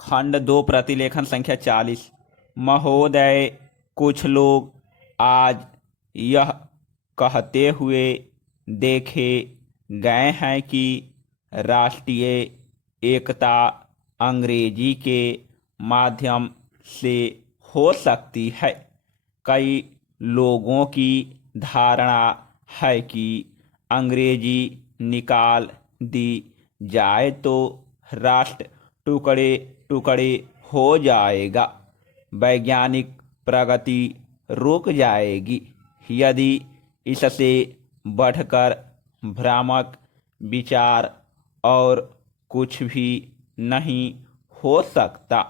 खंड 2 प्रतिलेखन संख्या 40। महोदय, कुछ लोग आज यह कहते हुए देखे गए हैं कि राष्ट्रीय एकता अंग्रेजी के माध्यम से हो सकती है। कई लोगों की धारणा है कि अंग्रेजी निकाल दी जाए तो राष्ट्र टुकड़े टुकड़े हो जाएगा, वैज्ञानिक प्रगति रुक जाएगी। यदि इससे बढ़कर भ्रामक विचार और कुछ भी नहीं हो सकता।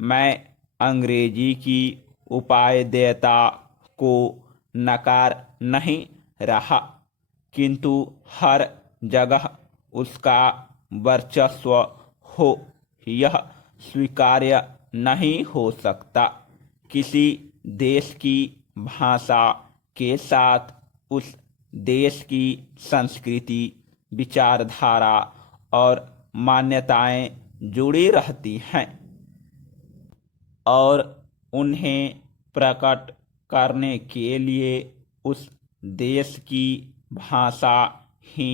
मैं अंग्रेजी की उपादेयता को नकार नहीं रहा, किंतु हर जगह उसका वर्चस्व हो यह स्वीकार्य नहीं हो सकता। किसी देश की भाषा के साथ उस देश की संस्कृति, विचारधारा और मान्यताएं जुड़ी रहती हैं और उन्हें प्रकट करने के लिए उस देश की भाषा ही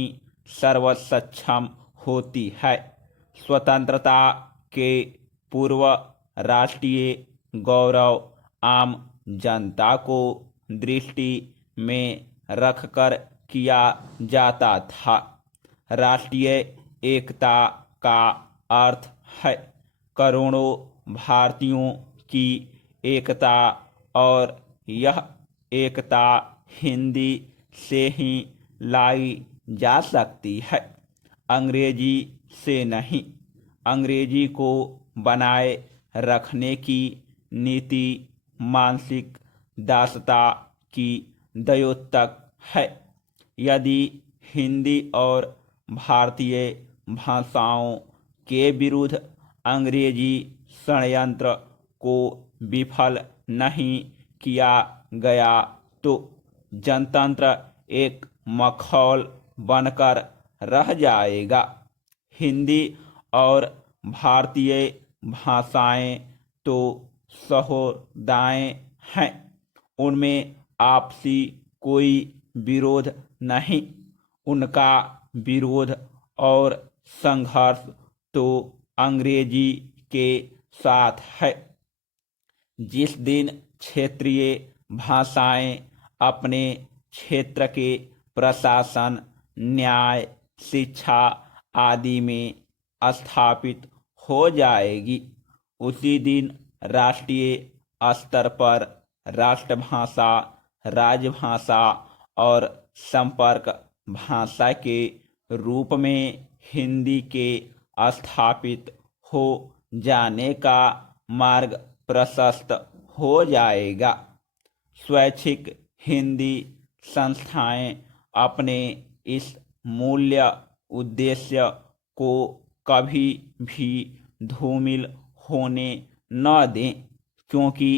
सर्वसक्षम होती है। स्वतंत्रता के पूर्व राष्ट्रीय गौरव आम जनता को दृष्टि में रखकर किया जाता था। राष्ट्रीय एकता का अर्थ है करोड़ों भारतीयों की एकता, और यह एकता हिंदी से ही लाई जा सकती है, अंग्रेजी से नहीं। अंग्रेजी को बनाए रखने की नीति मानसिक दासता की द्योतक है। यदि हिंदी और भारतीय भाषाओं के विरुद्ध अंग्रेजी षड्यंत्र को विफल नहीं किया गया तो जनतंत्र एक मखौल बनकर रह जाएगा। हिंदी और भारतीय भाषाएं तो सहोदय हैं, उनमें आपसी कोई विरोध नहीं। उनका विरोध और संघर्ष तो अंग्रेजी के साथ है। जिस दिन क्षेत्रीय भाषाएं अपने क्षेत्र के प्रशासन, न्याय, शिक्षा आदि में स्थापित हो जाएगी, उसी दिन राष्ट्रीय स्तर पर राष्ट्रभाषा, राजभाषा और संपर्क भाषा के रूप में हिंदी के स्थापित हो जाने का मार्ग प्रशस्त हो जाएगा। स्वैच्छिक हिंदी संस्थाएं अपने इस मूल्य उद्देश्य को कभी भी धूमिल होने न दें, क्योंकि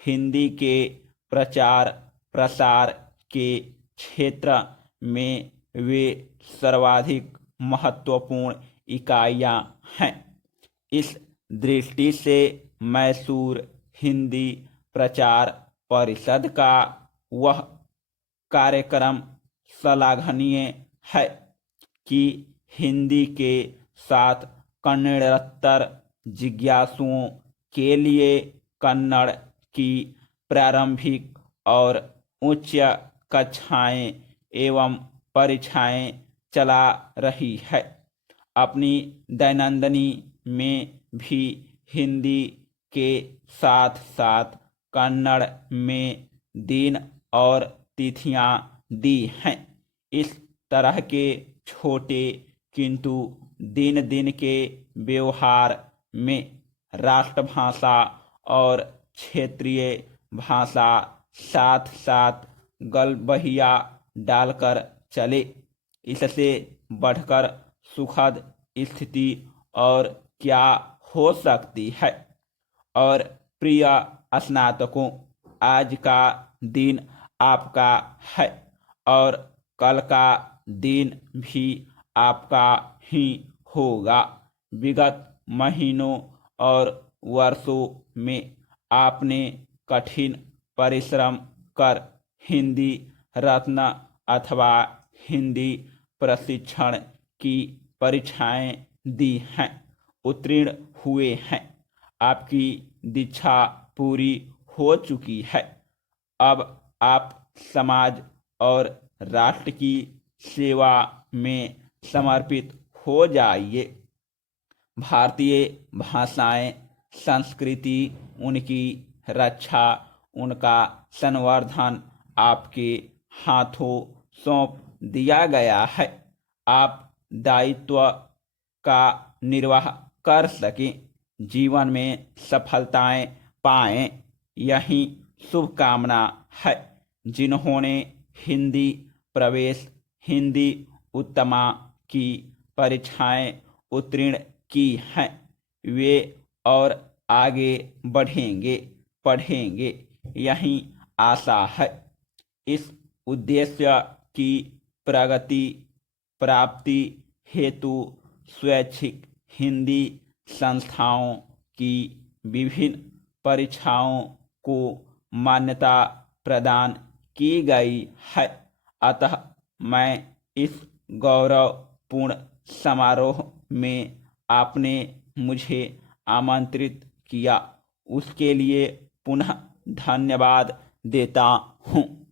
हिंदी के प्रचार प्रसार के क्षेत्र में वे सर्वाधिक महत्वपूर्ण इकाइयां हैं। इस दृष्टि से मैसूर हिंदी प्रचार परिषद का वह कार्यक्रम श्लाघनीय है कि हिंदी के साथ कन्नड़ेतर जिज्ञासुओं के लिए कन्नड़ की प्रारंभिक और उच्च कक्षाएं एवं परीक्षाएं चला रही है। अपनी दैनंदिनी में भी हिंदी के साथ साथ कन्नड़ में दिन और तिथियां दी हैं। इस तरह के छोटे किंतु दिन दिन के व्यवहार में राष्ट्रभाषा और क्षेत्रीय भाषा साथ साथ गलबहिया डालकर चले। इससे बढ़कर सुखद स्थिति और क्या हो सकती है। और प्रिय स्नातकों, आज का दिन आपका है और कल का दिन भी आपका ही होगा। विगत महीनों और वर्षों में आपने कठिन परिश्रम कर हिंदी रत्न अथवा हिंदी प्रशिक्षण की परीक्षाएं दी हैं, उत्तीर्ण हुए हैं। आपकी दीक्षा पूरी हो चुकी है। अब आप समाज और राष्ट्र की सेवा में समर्पित हो जाइए। भारतीय भाषाएं, संस्कृति, उनकी रक्षा, उनका संवर्धन आपके हाथों सौंप दिया गया है। आप दायित्व का निर्वाह कर सकें, जीवन में सफलताएं पाएं, यही शुभकामना है। जिन्होंने हिंदी प्रवेश, हिंदी उत्तमा की परीक्षाएं उत्तीर्ण की हैं, वे और आगे बढ़ेंगे, पढ़ेंगे, यही आशा है। इस उद्देश्य की प्रगति प्राप्ति हेतु स्वैच्छिक हिंदी संस्थाओं की विभिन्न परीक्षाओं को मान्यता प्रदान की गई है। अतः मैं इस गौरवपूर्ण समारोह में आपने मुझे आमंत्रित किया, उसके लिए पुनः धन्यवाद देता हूँ।